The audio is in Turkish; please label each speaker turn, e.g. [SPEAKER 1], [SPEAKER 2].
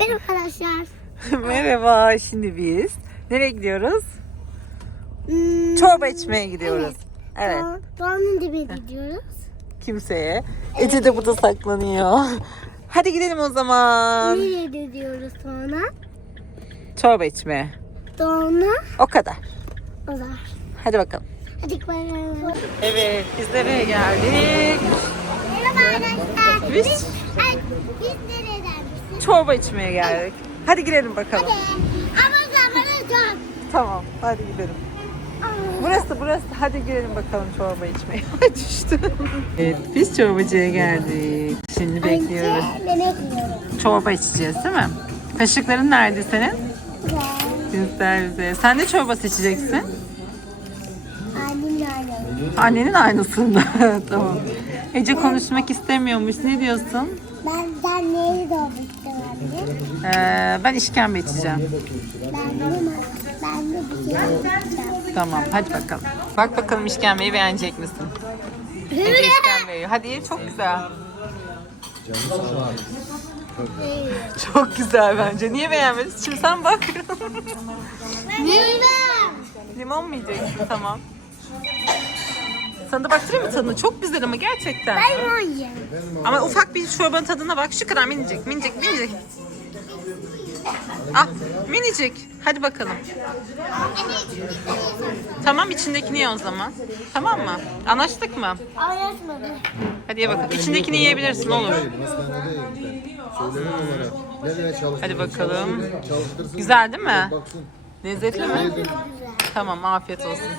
[SPEAKER 1] Merhaba arkadaşlar.
[SPEAKER 2] Merhaba. Şimdi biz nereye gidiyoruz?
[SPEAKER 1] Hmm,
[SPEAKER 2] Çorba içmeye gidiyoruz. Evet.
[SPEAKER 1] Doğa- Doğanın dibine gidiyoruz.
[SPEAKER 2] Kimseye. Ece de burada saklanıyor. Hadi gidelim o zaman.
[SPEAKER 1] Nereye gidiyoruz sonra?
[SPEAKER 2] Çorba içmeye.
[SPEAKER 1] Doğan'a
[SPEAKER 2] O kadar.
[SPEAKER 1] olar.
[SPEAKER 2] Hadi bakalım.
[SPEAKER 1] Hadi bakalım.
[SPEAKER 2] Evet. Biz nereye geldik?
[SPEAKER 1] Merhaba arkadaşlar.
[SPEAKER 2] Biz-
[SPEAKER 1] Biz, biz nereden biz?
[SPEAKER 2] Çorba içmeye geldik. Hadi girelim bakalım.
[SPEAKER 1] Hadi. Ama zamanı çok.
[SPEAKER 2] Tamam. Hadi gidelim. Burası burası. Hadi girelim bakalım çorba içmeye. Ay düştü. Evet biz çorbacıya geldik. Şimdi bekliyoruz. Çorba içeceğiz değil mi? Kaşıkların nerede senin?
[SPEAKER 1] Güzel.
[SPEAKER 2] Bize. Sen de çorba seçeceksin.
[SPEAKER 1] Annemle aynı.
[SPEAKER 2] Annenin aynısında. tamam. Ece konuşmak istemiyormuş. Ne diyorsun?
[SPEAKER 1] Ben,
[SPEAKER 2] Ee, ben işkembe içeceğim.
[SPEAKER 1] Ben de, ben de bir şey yapacağım.
[SPEAKER 2] Tamam hadi bakalım. Bak bakalım işkembeyi beğenecek misin? Ece işkembeyi. Hadi ye çok güzel. Çok güzel bence. Niye beğenmedin? Şimdi sen bak.
[SPEAKER 1] Neyim?
[SPEAKER 2] Limon mu yiyeceksin? Tamam. Sana da baktırayım mı tadını? Çok güzel ama gerçekten.
[SPEAKER 1] Ben yiyeyim.
[SPEAKER 2] Ama ufak bir çorbanın tadına bak. Şu kadar minicik, minicik, minicik. Ah, minicik. Hadi bakalım. Tamam içindekini ye o zaman. Tamam mı? Anlaştık mı?
[SPEAKER 1] Anlatmadı.
[SPEAKER 2] Hadi ye bakalım. İçindekini yiyebilirsin olur. Hadi bakalım. Güzel değil mi? Lezzetli mi? Tamam afiyet olsun.